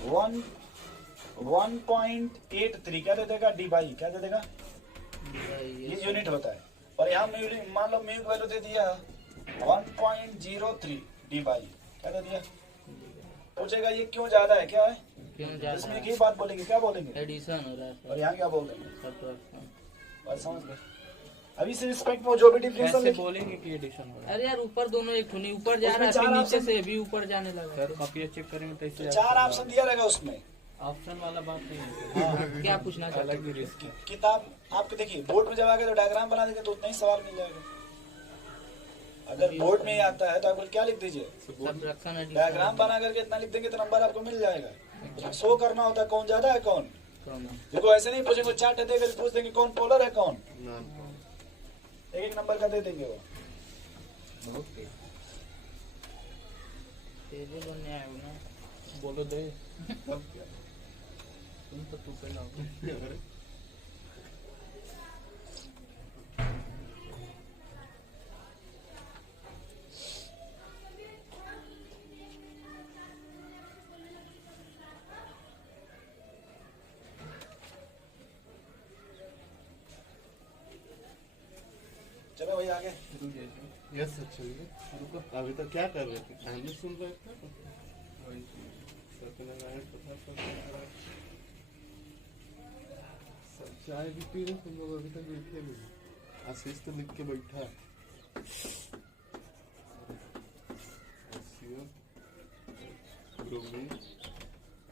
1.83, क्या दे देगा? डी बाई, क्या दे देगा? ये यूनिट होता है। और यहाँ मान लो म्यू की वैल्यू दे दिया 1.03 डी बाई, क्या दे दिया? पूछेगा ये क्यों ज्यादा है, क्या है? क्यों जा इसमें रहा एक ही बात बोलेंगे, क्या बोलेंगे? है? एडिशन हो रहा है और सर। यहाँ क्या बोल देंगे? सब्ट्रैक्शन। बात समझ गए? अभी से रिस्पेक्ट में जो भी डिफरेंस कैसे बोलेंगे कि एडिशन हो रहा है? अरे यार ऊपर दोनों एक नहीं, ऊपर जा उसमें रहा है, चार फिर नीचे option- से भी ऊपर जाने लगा। सर कॉपी चेक करेंगे तो इससे चार ऑप्शन दिया रहेगा उसमें। ऑप्शन वाला बात नहीं है। हाँ, क्या पूछना चाहते अलग ही रिस्क है। किताब आपके देखिए बोर्ड में जब आगे तो डायग्राम बना देंगे तो उतना ही सवाल मिल जाएगा। अगर बोर्ड में ही आता है तो आप क्या लिख दीजिए, सब्ट्रैक्शन एडिशन। डायग्राम बना करके इतना लिख देंगे तो नंबर आपको मिल जाएगा। उसमें शो करना होता है कौन ज्यादा है कौन। देखो ऐसे नहीं पूछेंगे, चार्ट देकर पूछ देंगे कौन पोलर है कौन, ना। एक नंबर का दे देंगे वो। ओके तेरे बनने आए हो ना। बोलो दे, अब क्या? तुम तो तू पे लाओ। चलो भाई आगे। यस सर, चलिए। अभी तक क्या कर रहे थे? कहानी सुन रहे थे? सत्यनारायण कथा सब कर रहे थे। सब चाय भी पी रहे, तुम लोग अभी तक बैठे नहीं। आशीष तो लिख के बैठा है। Bromine,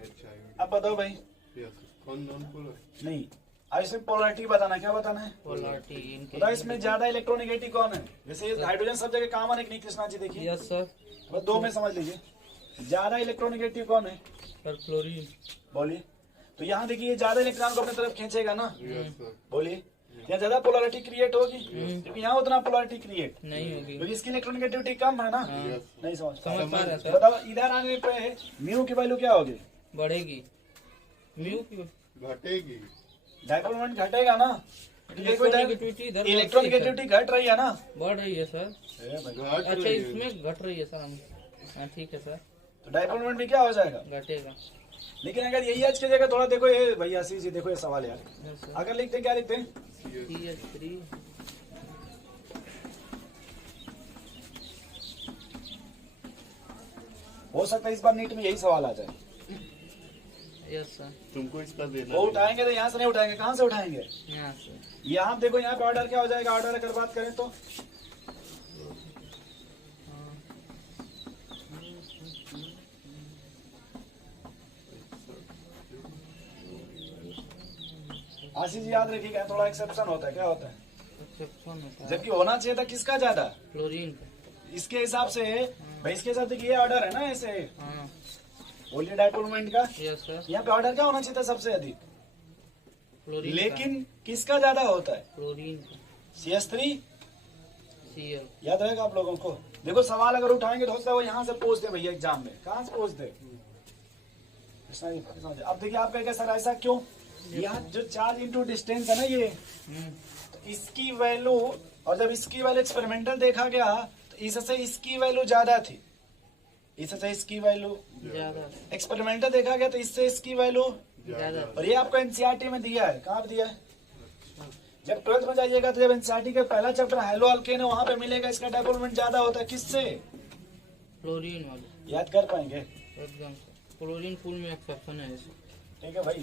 HIV। अब बताओ भाई। यस, कौन नॉन पोलर? नहीं, अब इसमें पोलरिटी बताना, क्या बताना है? पोलरिटी इनके। बताओ इसमें ज्यादा इलेक्ट्रोनेगेटिव कौन है? जैसे हाइड्रोजन सब जगह कॉमन है कि नहीं कृष्णा जी? देखिए यस सर। बस दो में समझ लीजिए, ज्यादा इलेक्ट्रोनेगेटिव कौन है? Sir chlorine. बोलिए। तो यहाँ देखिए ज्यादा इलेक्ट्रॉन को अपनी तरफ खींचेगा ना, यस सर। बोलिए। यहाँ ज्यादा पोलरिटी क्रिएट होगी, क्योंकि यहाँ उतना पोलरिटी क्रिएट, नहीं होगी। क्योंकि इसकी इलेक्ट्रोनेगेटिविटी कम है ना। यस नहीं समझ समझ पा रहे हैं सर। बताओ इधर आने पे म्यू की वैल्यू क्या होगी? बढ़ेगी। म्यू की घटेगी। डायपोल मोमेंट घटेगा ना, इलेक्ट्रोनेगेटिविटी इधर इलेक्ट्रोनेगेटिविटी घट रही है ना। बढ़ रही है सर। घट अच्छा रही है। इसमें घट रही है सर। हाँ ठीक है सर, तो डायपोल मोमेंट में क्या हो जाएगा? घटेगा। लेकिन अगर यही एच की जगह थोड़ा देखो, ये भैया आशीष जी देखो ये सवाल यार, यस सर। अगर लिखते क्या लिखते हैं? CH3 हो सकता है इस बार नीट में यही सवाल आ जाए। Yes sir. तुमको इसका देना वो नहीं। उठाएंगे तो यहाँ से नहीं उठाएंगे, कहाँ से उठाएंगे? यहाँ से। यहाँ देखो यहाँ पे ऑर्डर क्या हो जाएगा, ऑर्डर अगर बात करें तो आशीष जी याद रखिएगा, थोड़ा एक्सेप्शन होता है, क्या होता है? एक्सेप्शन होता है जबकि होना चाहिए था किसका ज्यादा? क्लोरीन का। इसके हिसाब से भाई, इसके हिसाब से ये ऑर्डर है ना, ऐसे हाँ बोलिए डायपोल मोमेंट का। यस सर, यहाँ पे ऑर्डर क्या होना चाहिए था सबसे अधिक? क्लोरीन लेकिन किसका ज्यादा होता है? क्लोरीन का CS3। Cl। याद रहेगा आप लोगों को। देखो सवाल अगर उठाएंगे तो हो सकता है वो यहाँ से पूछ दे भैया एग्जाम में, कहाँ से पूछ दे? कृष्णा जी, अब देखिए आप कहेंगे सर ऐसा क्यों? यहाँ जो चार्ज इनटू डिस्टेंस है ना ये, तो इसकी वैल्यू, और जब इसकी वैल्यू एक्सपेरिमेंटल देखा गया तो इससे इसकी वैल्यू ज्यादा थी, इससे इसकी वैल्यू ज्यादा एक्सपेरिमेंटल देखा गया तो इससे इसकी वैल्यू। ज्यादा और ये आपको एनसीईआरटी में दिया है, कहाँ पे दिया है? जब 12th में जाइएगा तो जब एनसीईआरटी का पहला चैप्टर हेलो अल्केन है वहां पे मिलेगा इसका डेवलपमेंट ज्यादा होता है, किससे? क्लोरीन वाले याद कर पाएंगे? एकदम से। क्लोरीन फुल में एक्सेप्शन है ऐसे। ठीक है भाई,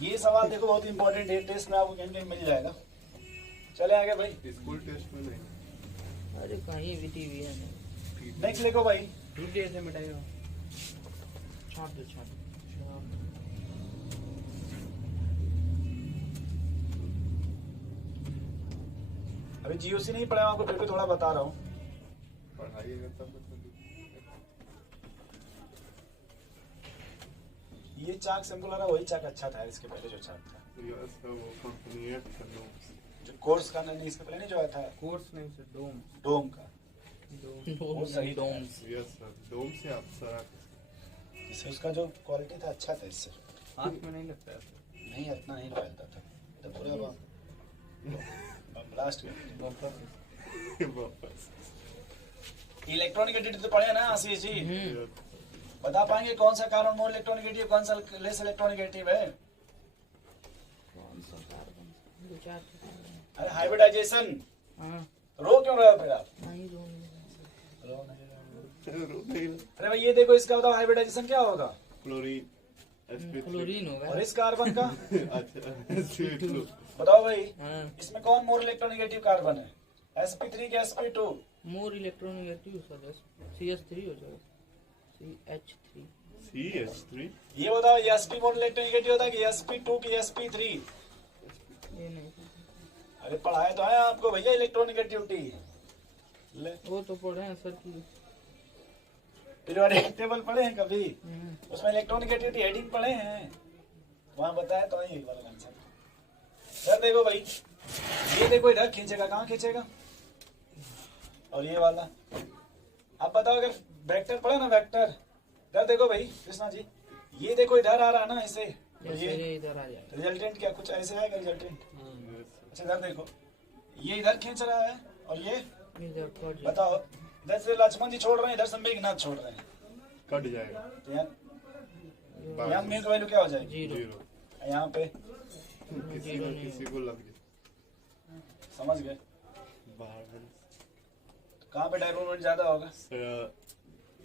ये सवाल देखो बहुत इंपॉर्टेंट है, टेस्ट में आपको कहीं कहीं मिल जाएगा। चले आगे भाई, स्कूल टेस्ट में नहीं। अरे कहीं भी टीवी है नेक्स्ट लिखो भाई। रुक ऐसे मिटाएगा। छाप दो छाप दो। अभी जीओसी नहीं पढ़ा, आपको फिर भी थोड़ा बता रहा हूँ। पढ़ाइएगा तब बताइए। ये चाक सिंपल वाला वही चाक अच्छा था, इसके पहले जो चाक था, यस सर, वो कंपनी है Phenolics। जो कोर्स का नहीं, इसके पहले नहीं जो आया था कोर्स नहीं सर, डोम। डोम का, डोम सही था। डोम्स। यस सर, डोम से आप सर इससे उसका जो क्वालिटी था अच्छा था, इससे हाथ में नहीं लगता है सर। नहीं इतना नहीं फैलता था, तो पूरा ब्लास्ट वापस। इलेक्ट्रॉनिक तो पढ़े ना आशीष जी? बता पाएंगे कौन सा कार्बन मोर इलेक्ट्रॉनिगेटिव, कौन सा लेस इलेक्ट्रॉनिगेटिव है? कौन सा कार्बन? दो चार अरे हाइब्रिडाइजेशन। हाँ रो क्यों रहे हो फिर आप? नहीं रो अरे भाई ये देखो, इसका बताओ हाइब्रिडाइजेशन क्या होगा? क्लोरीन क्लोरीन होगा। और इस कार्बन का अच्छा CO2। बताओ भाई, हाँ इसमें कौन मोर इलेक्ट्रॉनिगेटिव कार्बन है? sp3 के sp2? More electronegative sir CH3 हो जाएगा। CH3 CH3। ये बताओ, ये sp मोर इलेक्ट्रॉनिगेटिव होता है कि sp2 की sp3? ये नहीं, अरे पढ़ाया तो है आपको भैया इलेक्ट्रॉनिगेटिविटी। ले वो तो पढ़े हैं सर की। पीरियोडिक टेबल पढ़े हैं कभी? उसमें इलेक्ट्रॉनिगेटिविटी हेडिंग पढ़े हैं, वहां बताया तो है एक बार आंसर। सर देखो भाई, ये देखो इधर खींचेगा, कहाँ खींचेगा? और ये वाला आप बताओ, अगर वेक्टर पढ़े ना, वेक्टर इधर देखो भाई कृष्णा जी, ये देखो इधर आ रहा है ना ऐसे, तो जैसे ये ये इधर आ जाएगा। रिजल्टेंट क्या कुछ ऐसे आएगा रिजल्टेंट? अच्छा इधर देखो, ये इधर खींच रहा है और ये इधर कट जाएगा। बताओ, इधर से लक्ष्मण जी छोड़ रहे हैं, इधर से मेघनाथ छोड़ रहे हैं, कट जाएगा। तो यहाँ मेन का वैल्यू क्या हो जाएगी? 0। यहाँ पे किसी को लग जाए। समझ गए? बाहर तो कहाँ पे डायपोल मोमेंट ज्यादा होगा? सर,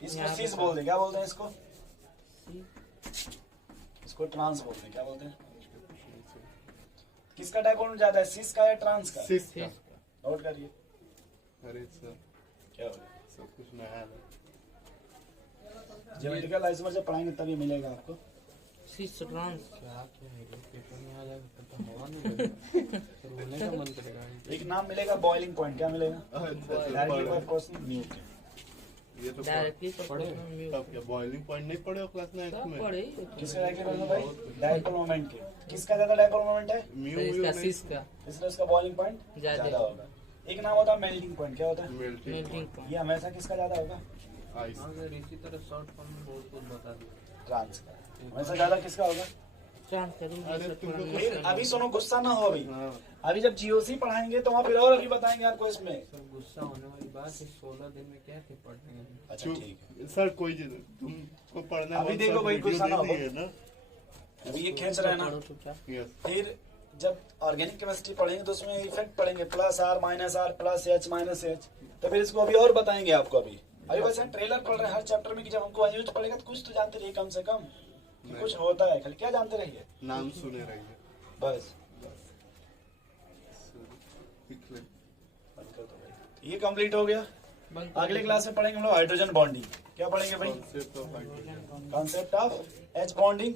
इसको सीस बोल दे, क्या बोलते हैं इसको? इसको ट्रांस बोलते हैं, क्या बोलते हैं? किसका डायपोल मोमेंट ज्यादा है, सीस का या ट्रांस का? सिस का। नोट करिए अरे सर, क्या होगा। सब कुछ नया है। ज्योमेट्रिकल आइसोमर जब पढ़ाएंगे तभी मिलेगा आपको। सिस ट्रांस क्या पेपर में आ जाएगा तब तो हवा नहीं लगेगा। तो बोलने का मन करेगा। एक नाम मिलेगा बॉइलिंग पॉइंट, क्या मिलेगा? अच्छा, डायरेक्टली बाय पढ़- पर्सन म्यू के। ये तो डायरेक्टली पढ़े? तब क्या बॉइलिंग पॉइंट नहीं पढ़े हो क्लास 9 सब में? पढ़े ही होते हैं। किसका डायरेक्टली बोलना भाई? डायपोल मोमेंट के। किसका ज्यादा डायपोल मोमेंट है? म्यू सर, इसका नहीं, सिस का इसलिए उसका बॉइलिंग पॉइंट ज्यादा ज्यादा होगा। एक नाम होता है मेल्टिंग पॉइंट, क्या होता है? Melting melting point, point. ये हमेशा किसका ज्यादा होगा? आइस। अगर इसी तरह शॉर्ट फॉर्म में बहुत कुछ बता दिया। ट्रांस का। हमेशा ज्यादा किसका होगा? ट्रांस करूंगी अरे सर तुमको थोड़ा फिर अभी सुनो, गुस्सा ना हो अभी। हाँ, अभी जब जीओसी पढ़ाएंगे तो वहाँ फिर और अभी बताएंगे आपको इसमें। सर गुस्सा होने वाली बात है, 16 दिन में क्या क्या पढ़ने हैं। अच्छा चुप। ठीक है। सर कोई चीज तुमको पढ़ना है, अभी वो देखो सब भाई, वीडियो गुस्सा ना दे हो। दिए ना। अभी ये खींच रहा है ना, पढ़ो चुपचाप। यस, फिर जब ऑर्गेनिक केमिस्ट्री पढ़ेंगे तो उसमें इफेक्ट पढ़ेंगे, plus R minus R plus H minus H, तो फिर इसको अभी और बताएंगे आपको। अभी वैसे ट्रेलर पढ़ रहे हैं हर चैप्टर में कि जब हमको यूज पढ़ेगा तो कुछ तो जानते रहिए कम से कम कि कुछ होता है, खाली क्या जानते रहिए नाम सुने रहिए। बस। सीख ले। ये कंप्लीट हो गया। बंद अगले क्लास में पढ़ेंगे हम लोग हाइड्रोजन बॉन्डिंग। क्या पढ़ेंगे भाई? Concept of hydrogen। Concept of H bonding